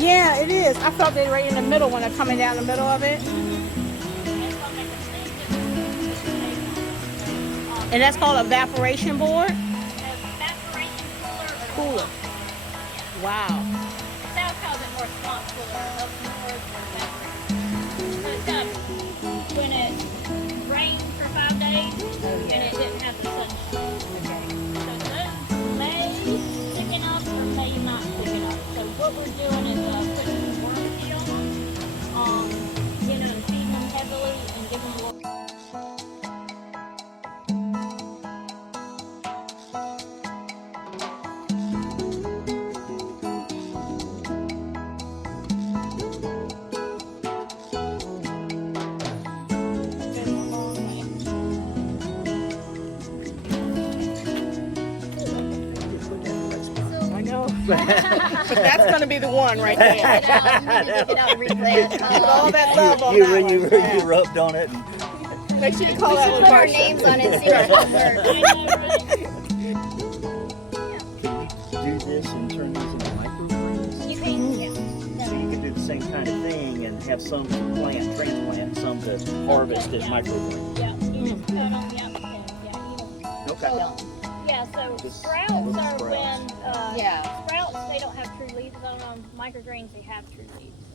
Yeah, it is. I felt it right in the middle when they're coming down the middle of it. And that's called evaporation board? Evaporation Cooler. Wow. South calls it more swamp cooler. Up north, more evaporation. So when it rained for 5 days and it didn't have the sunshine. Okay. So those may stick enough or may not stick enough. So what we're doing is putting some worm feed on them, and feeding them heavily and giving them I know. But that's going to be the one right there. I know, you need to get out and read that. Put all that love on that one. You rubbed on it. Make sure you call that one Put our Marsha. names on it and see what works. Can you do this and turn these into microgreens? You can, yeah. So you can do the same kind of thing and have some to plant, transplant, some to harvest as microgreens. Yeah, you just cut them, Okay. Yeah, so Just sprouts little are sprouts. when, sprouts, they don't have true leaves on them. Microgreens, they have true leaves.